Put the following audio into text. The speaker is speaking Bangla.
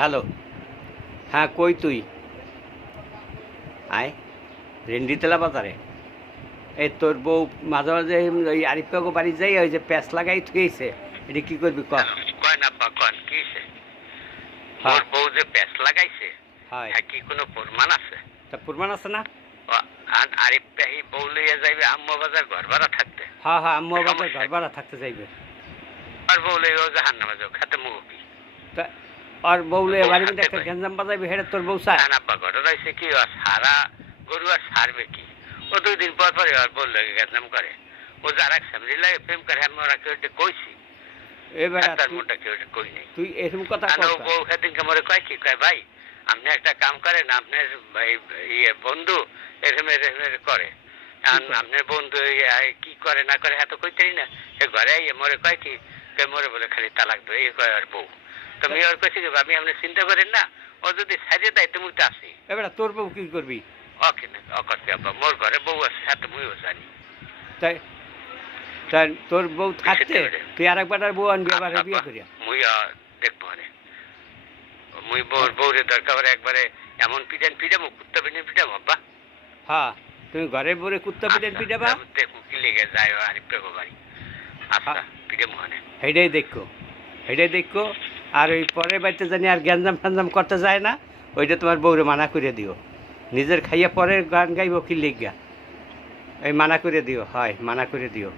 হ্যালো, হ্যাঁ কই তুই? আয় রেন্ডিতলা বাজারে। এই তোর বউ মাঝে মাঝে ওই আরিফ কাকু বাড়ি যাই ওই যে প্যাঁচ লাগাই থুয়েছে, এটা কি করবি ক? কয় না বা কন কিছে হ্যাঁ মোর বউ যে প্যাঁচ লাগাইছে হয়, হ্যাঁ কি কোনো প্রমাণ আছে? তা প্রমাণ আছে না? আরিফ পেহি বউ লইয়া যাইবে আম্মা বাজার ঘর ভাড়া থাকতে, হ্যাঁ হ্যাঁ, আম্মু বাবা সমস্যা ঘর কি? ভাড়া থাকতে চাইবে। আর বউ লইয়া জাহান নামে যাও খাতে মুখি তা আর বউলে বউ বাড়ির মধ্যে থাকতে একটা পারে। গ্যাঞ্জাম বাজাইবে, হেটা তোর বউ চায়? না আব্বা ঘটনা হয়েছে কি আর সারা গরু আর সারবে কি? ও 2 দিন পর পরে আর বললো গেছলাম করে ও যারা ফ্যামিলি লাগে প্রেম করে আমি ওরা কেউ কইছি এ বেটা তার মোটা কেউ কই নেই। তুই এরকম কথা ও কস? বউ সেদিনকে মরে কয় কি কয় ভাই আপনি একটা কাম করেন আপনার ইয়ে বন্ধু এরম করে আপনার বন্ধু কি করে না করে এত কইতেই না সে ঘরে আইয়ে মরে কয় কি মরে বলে খালি তালাক দেয় এই কয় আর বউ তো আমি ওর কইছি কি আপনি আপনি চিন্তা করেন না ও যদি সাজিয়ে দেয় তুমি তো আসি এ বেটা তোর বউ কি করবি? ওকে না অকর্তি আব্বা মোর ঘরে বউ আছে এত মুইও জানি তাই তাই তোর বউ থাকতে তুই আর একবার বউ আনবি আবার বিয়ে করিয়া? মুই দেখবো রে মুই বউরে দরকার হলে একবারে এমন পিটামো কুত্তা পিটামো আব্বা। হ্যাঁ, তুমি ঘরের বউরে কুত্তা পিটেন পিটাবা? দেখো কি লেগে যায় আরিফ পেগো বাড়ি আচ্ছা পিটামো মানে সেইটাই দেখো, সেইটাই দেখো। আর ওই পরের বাড়িতে জানি আর গ্যাঞ্জাম ফ্যাঞ্জাম করতে যায় না, ওইটা তোমার বউরে মানা করে দিও। নিজের খাইয়া পরের গান গাইব কি লিগা, এই মানা করে দিও, হয় মানা করে দিও।